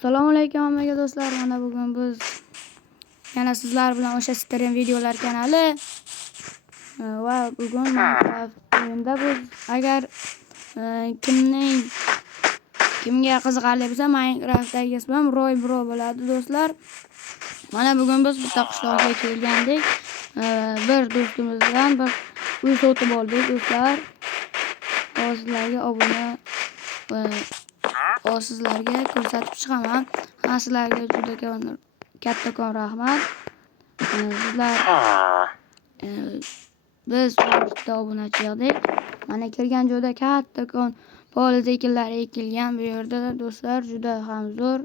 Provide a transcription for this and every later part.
Assalomu alaykum hammaga do'stlar. Mana bugun biz yana sizlar bilan o'sha Stream videolar kanali va bugun Minecraft o'yinida biz agar kimga qiziqarli bo'lsa Minecraftdagi ismim Roy Bro bo'ladi do'stlar. Mana bugun biz bitta qishloqqa kelgandik. Bir do'stimizdan bir uy sotib oldik do'stlar. Sizlarga obuna sizlarga ko'rsatib chiqaman. Sizlarga juda kattakon rahmat. Sizlar biz bitta obunachi yig'dik. Mana kelgan joyda kattakon poliz ekinlari ekilgan. Bu yerda do'stlar juda ham zo'r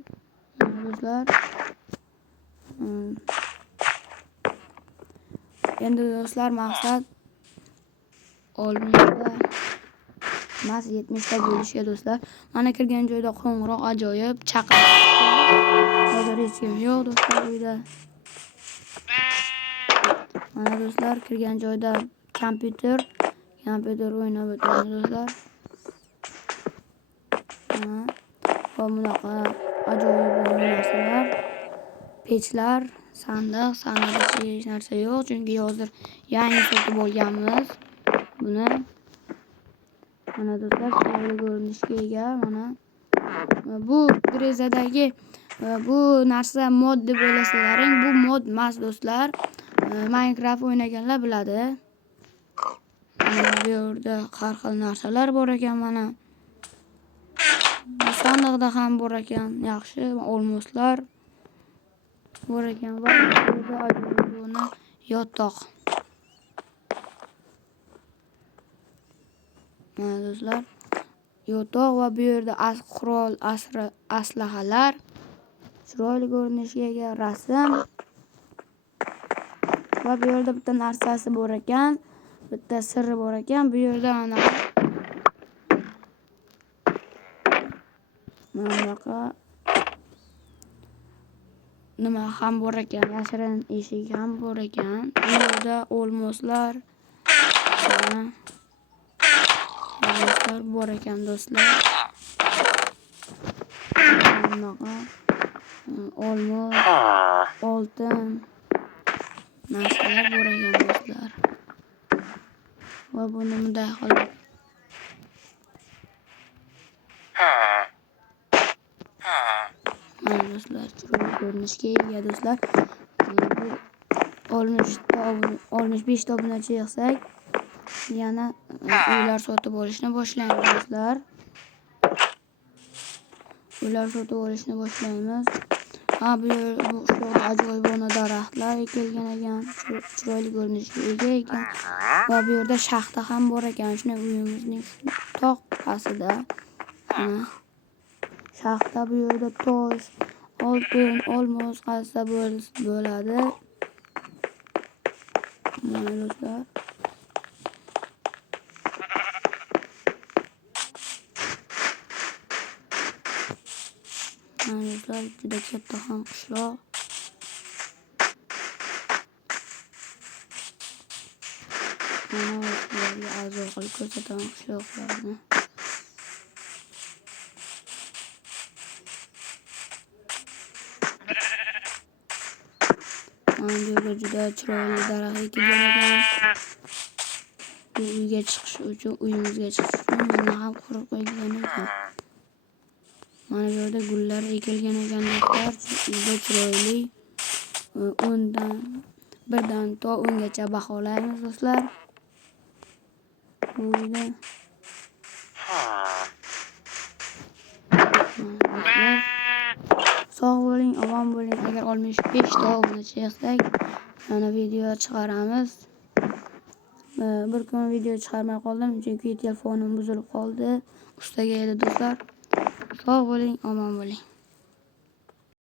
do'stlar. Endi do'stlar maqsad oldimizda mas 70 ta bo'lishga do'stlar. Mana kirgan joyda qo'ng'iroq ajoyib chaqirishdi. Hozir hech kim yo'q do'stlar uyda. Mana do'stlar kirgan joyda kompyuter o'ynab o'tiramiz do'stlar. Va bunaqa ajoyib narsalar, pechlar, sandiqda hech narsa yo'q, chunki hozir yangi sotib olganmiz buni. Mana do'stlar, chiroyli ko'rinishga ega. Mana bu grezadagi bu narsa mod deb o'ylasalaring, bu mod emas do'stlar. Minecraft o'ynaganlar biladi. Bu yerda har xil narsalar bor ekan. Mana sandiqda ham bor ekan, yaxshi olmoslar bor ekan va bu yerda ajoyib yotoq. Mana do'stlar, yotoq va bu yerda qurol aslahalar, chiroyli ko'rinishga ega rasm va bu yerda bitta narsasi bor ekan, bitta sirri bor ekan. Bu yerda mana bunaqa nima ham bor ekan, yashirin eshik ham bor ekan. Bu yerda olmoslar bor ekan do'stlar. Bunaqa olmos, oltin narsalar bor ekan do'stlar. Va buni bunday qilib mana do'stlar, chiroyli ko'rinishga ega do'stlar. Bu 65 ta obunachi yig'sak yana uylar sotib olishni boshlaymiz do'stlar. Uylar sotib olishni boshlaymiz. Bu ajoyibona daraxtlar ekilgan ekan, chiroyli ko'rinishga ega ekan. Va bu yerda shaxta ham bor ekan, shuni uyimizning tog' pastida. Shaxta, bu yerda tosh, oltin, olmos qazsa bo'ladi. Mana do'stlar. Mana do'stlar, juda katta ham qishloq. Mana sizlarga arzon qilib ko'rsataman qishloqlarni. Mana bu yerda juda chiroyli daraxt ekilgan ekan. Bu uyga chiqish uchun, uyimizga chiqish uchun buni ham qurib qo'ygan ekan. Mana bu yerda gullar ekilgan ekan do'stlar, juda chiroyli. 1dan to 10 gacha baholaymiz do'stlar. Bu uyda sog' bo'ling, omon bo'ling. Agar 65 ta obunachi yig'sak, mana video chiqaramiz. Bir kun video chiqarmay qoldim, chunki telefonim buzilib qoldi. Ustaga edi do'stlar. Sog' bo'ling, omon bo'ling.